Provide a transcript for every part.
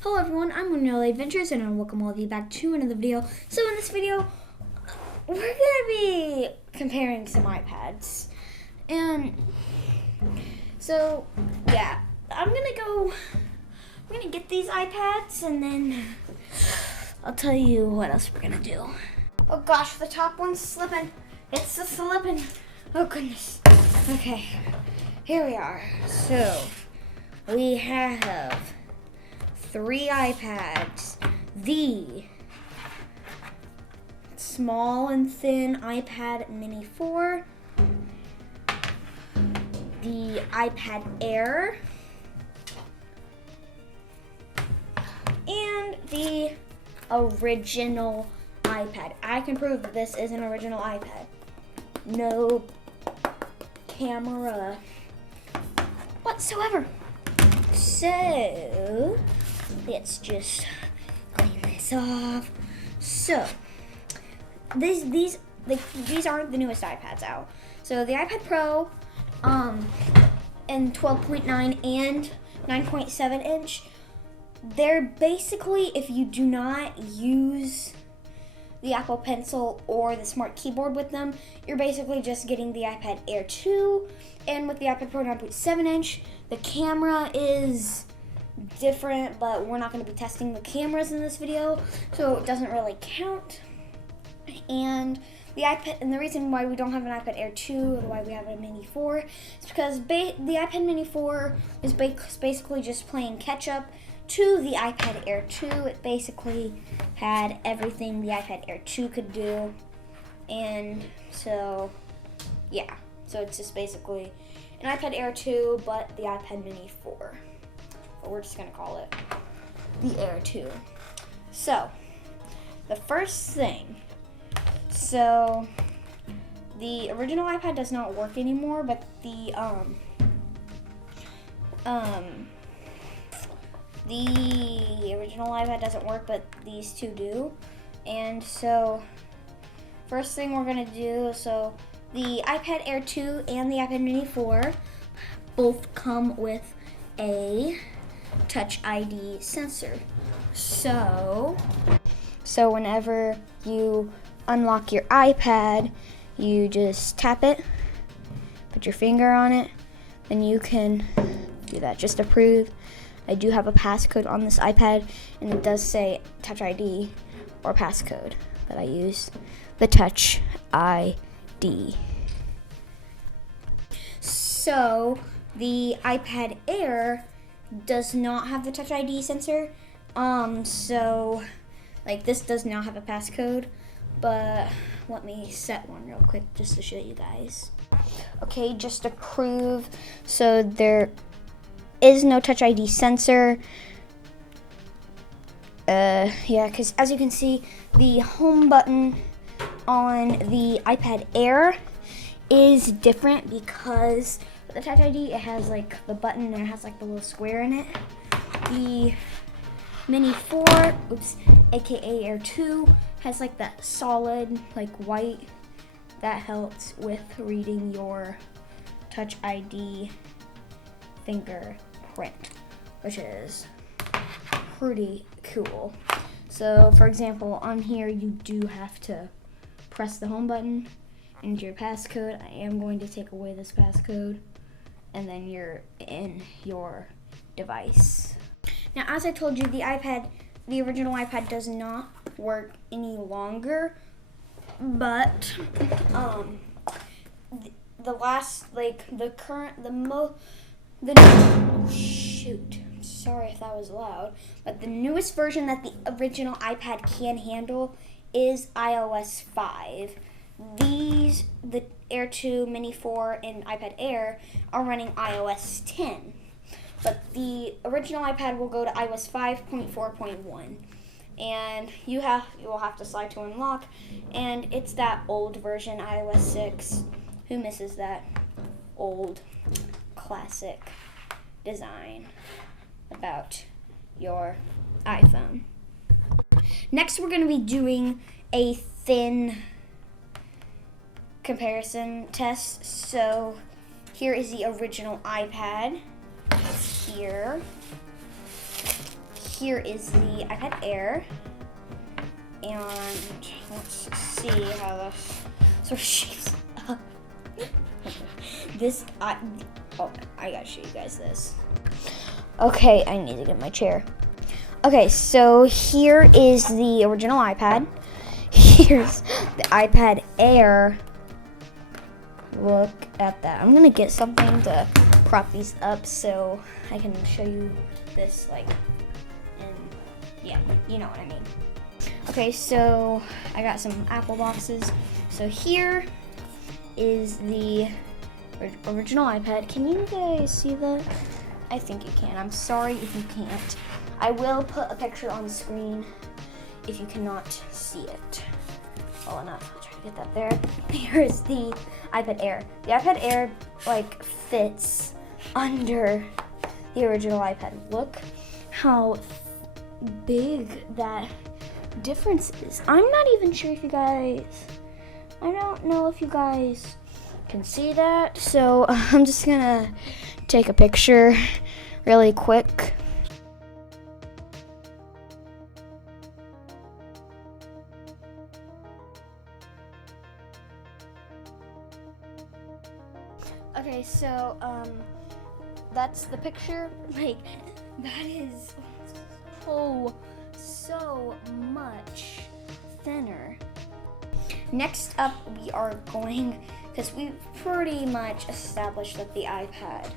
Hello everyone, I'm Winnerly Adventures and I welcome all of you back to another video. So in this video, we're going to be comparing some iPads. And so, yeah, I'm going to get these iPads and then I'll tell you what else we're going to do. Oh gosh, the top one's slipping. It's slipping. Oh goodness. Okay, here we are. So, we have 3 iPads. The small and thin iPad Mini 4, the iPad Air, and the original iPad. I can prove that this is an original iPad. No camera whatsoever. So, let's just clean this off. So, these aren't the newest iPads out. So the iPad Pro, and 12.9 and 9.7 inch, they're basically, if you do not use the Apple Pencil or the Smart Keyboard with them, you're basically just getting the iPad Air 2. And with the iPad Pro 9.7 inch, the camera is different, but we're not going to be testing the cameras in this video, so it doesn't really count. And the iPad, and the reason why we don't have an iPad Air 2 or why we have a Mini 4 is because the iPad Mini 4 is basically just playing catch up to the iPad Air 2. It basically had everything the iPad Air 2 could do, and so yeah, so it's just basically an iPad Air 2 but the iPad Mini 4, but we're just gonna call it the Air 2. So the first thing, so the original iPad does not work anymore, but the original iPad doesn't work, but these two do. And so first thing we're gonna do, so the iPad Air 2 and the iPad Mini 4 both come with a Touch ID sensor. So whenever you unlock your iPad, you just tap it, put your finger on it, and you can do that. Just to prove, I do have a passcode on this iPad, and it does say Touch ID or passcode, but I use the Touch ID. So the iPad Air does not have the Touch ID sensor. So like this does not have a passcode, but let me set one real quick just to show you guys. Okay, just to prove, so there is no Touch ID sensor. Yeah, because as you can see, the home button on the iPad Air is different because the Touch ID, it has like the button and it has like the little square in it. The Mini 4, aka Air 2, has like that solid like white that helps with reading your Touch ID fingerprint, which is pretty cool. So for example, on here you do have to press the home button, enter your passcode. I am going to take away this passcode, and then you're in your device. Now, as I told you, the original iPad does not work any longer, but oh shoot, sorry if that was loud, but the newest version that the original iPad can handle is iOS 5. The Air 2, Mini 4, and iPad Air are running iOS 10. But the original iPad will go to iOS 5.4.1, and you will have to slide to unlock, and it's that old version, iOS 6. Who misses that old classic design about your iPhone? Next, we're going to be doing a thin comparison test. So here is the original iPad. Here. here is the iPad Air. And let's see how this sort of shapes up. I gotta show you guys this. Okay, I need to get my chair. Okay, so here is the original iPad. Here's the iPad Air. Look at that. I'm gonna get something to prop these up so I can show you this, like, and yeah, you know what I mean. Okay, so I got some Apple boxes. So here is the original iPad. Can you guys see that? I think you can. I'm sorry if you can't. I will put a picture on the screen if you cannot see it well enough. I'll try to get that there. Here's the iPad Air. The iPad Air like fits under the original iPad. Look how big that difference is. I'm not even sure if you guys, I don't know if you guys can see that. So I'm just gonna take a picture really quick. Okay, so that's the picture. Like, that is so much thinner. Next up, we are going, because we pretty much established that the iPad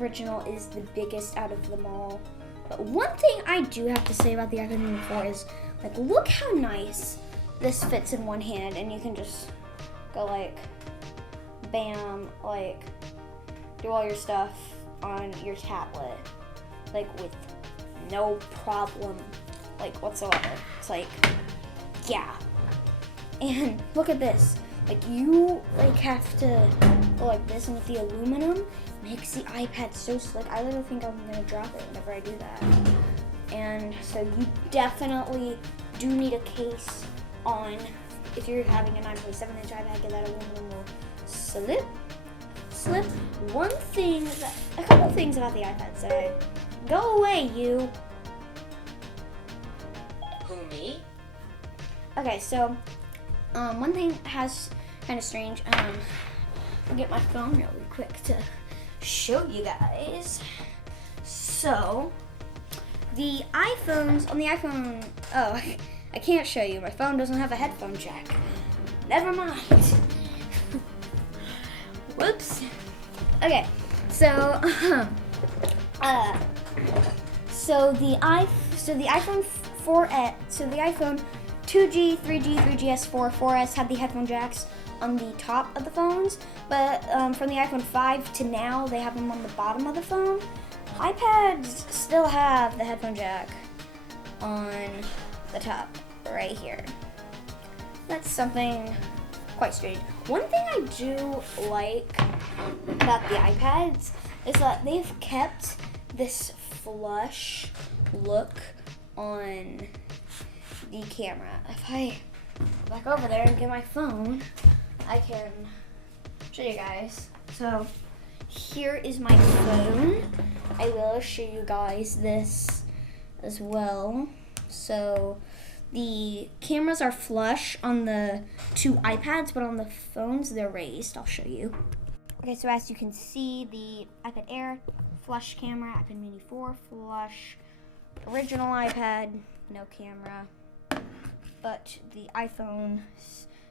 original is the biggest out of them all. But one thing I do have to say about the iPad mini 4 is, like, look how nice this fits in one hand, and you can just go like, bam, like, do all your stuff on your tablet, like, with no problem, like, whatsoever. It's like, yeah. And look at this. Like, you, like, have to go like this, and with the aluminum, makes the iPad so slick. I literally think I'm gonna drop it whenever I do that. And so you definitely do need a case on, if you're having a 9.7-inch iPad, get that aluminum will slip. A couple things about the iPad say, go away, you. Who, me? Okay, so one thing has kind of strange. I'll get my phone really quick to show you guys. So the iPhones on the iPhone. Oh, I can't show you. My phone doesn't have a headphone jack. Never mind. Whoops. Okay, so the iPhone 4S, so the iPhone 2G, 3G, 3GS, 4S had the headphone jacks on the top of the phones, but from the iPhone 5 to now, they have them on the bottom of the phone. iPads still have the headphone jack on the top, right here. That's something quite strange. One thing I do like about the iPads is that they've kept this flush look on the camera. If I back over there and get my phone, I can show you guys. So here is my phone. I will show you guys this as well. So the cameras are flush on the two iPads, but on the phones, they're raised. I'll show you. Okay, so as you can see, the iPad Air, flush camera, iPad mini 4, flush, original iPad, no camera. But the iPhone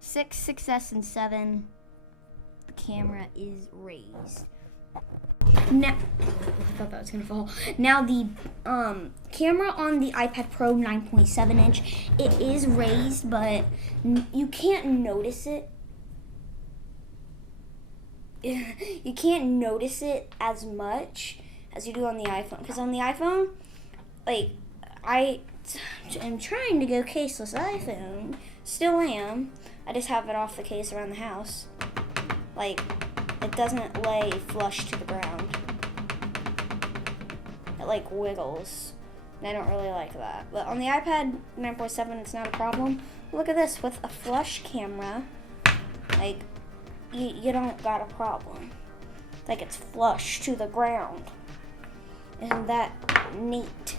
6, 6S, and 7, the camera is raised. Now, I thought that was gonna fall. Now the camera on the iPad Pro 9.7-inch, it is raised, but you can't notice it. You can't notice it as much as you do on the iPhone. Because on the iPhone, like, I am trying to go caseless iPhone. Still am. I just have it off the case around the house. Like, it doesn't lay flush to the ground. It, like, wiggles. And I don't really like that. But on the iPad 9.7, it's not a problem. Look at this. With a flush camera, like, you don't got a problem. Like, it's flush to the ground. Isn't that neat?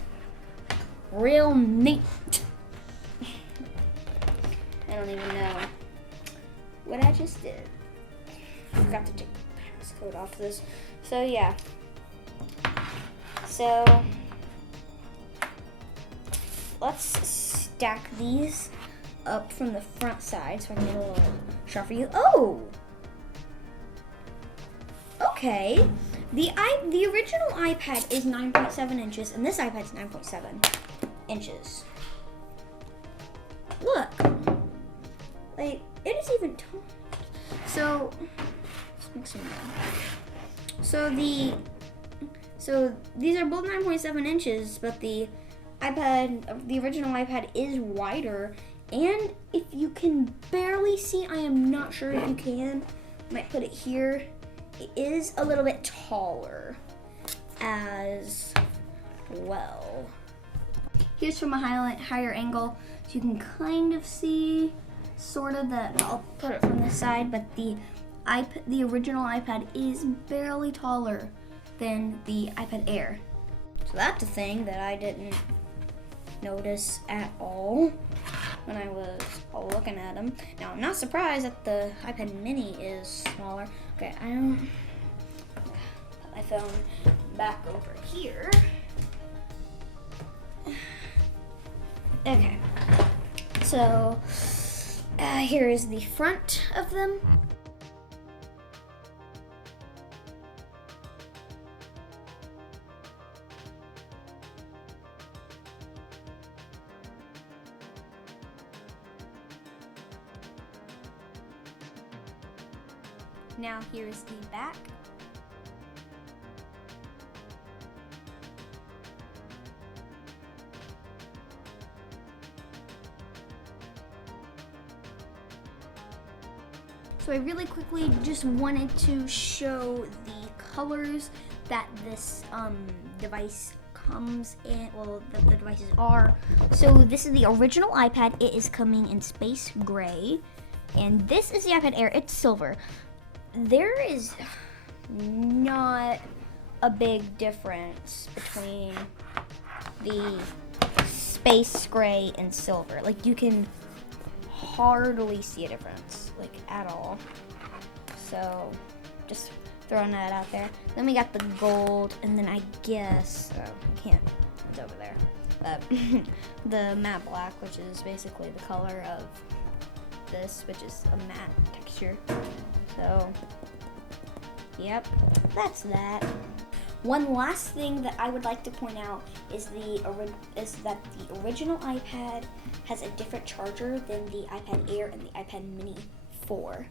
Real neat. I don't even know what I just did. I forgot to take the passcode off this. So yeah. So let's stack these up from the front side so I can get a little shot for you. Oh! Okay. The original iPad is 9.7 inches and this iPad is 9.7 inches. Look. Like, it is even tall. So, let's make some more. So these are both 9.7 inches, but the original iPad is wider. And if you can barely see, I am not sure if you can, might put it here. It is a little bit taller as well. Here's from a higher angle, so you can kind of see sort of that. I'll put it from this side, but the original iPad is barely taller than the iPad Air. So that's a thing that I didn't notice at all when I was looking at them. Now I'm not surprised that the iPad Mini is smaller. Okay, I don't put my phone back over here. Okay, so here is the front of them. Now here's the back. So I really quickly just wanted to show the colors that this device comes in, well, that the devices are. So this is the original iPad. It is coming in space gray. And this is the iPad Air. It's silver. There is not a big difference between the space gray and silver. Like, you can hardly see a difference, like, at all. So just throwing that out there. Then we got the gold, and then I guess I can't, it's over there, the matte black, which is basically the color of this, which is a matte texture. So yep, that's that. One last thing that I would like to point out is that the original iPad has a different charger than the iPad Air and the iPad Mini 4.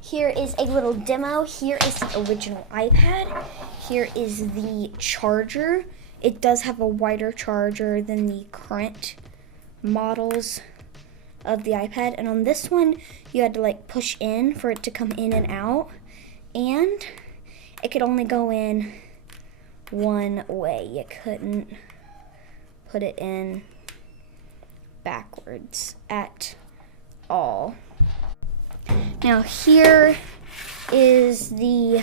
Here is a little demo. Here is the original iPad. Here is the charger. It does have a wider charger than the current models of the iPad. And on this one, you had to like push in for it to come in and out. And it could only go in one way. You couldn't put it in backwards at all. Now here is the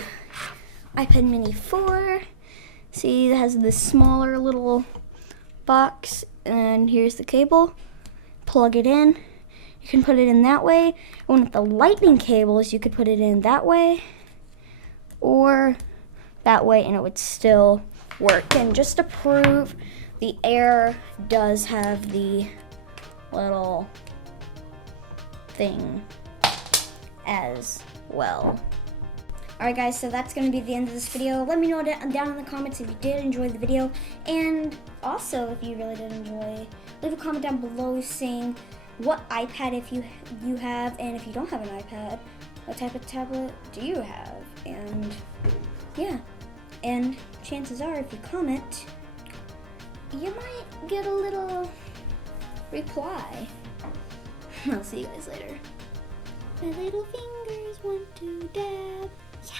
iPad Mini 4. See, it has this smaller little box, and here's the cable. Plug it in. You can put it in that way. And with the lightning cables, you could put it in that way or that way, and it would still work. And just to prove, the Air does have the little thing as well. Alright guys, so that's going to be the end of this video. Let me know down in the comments if you did enjoy the video, and also if you really did enjoy, leave a comment down below saying what iPad if you have, and if you don't have an iPad, what type of tablet do you have? And yeah, and chances are if you comment, you might get a little reply. I'll see you guys later. My little fingers want to dab. Yeah.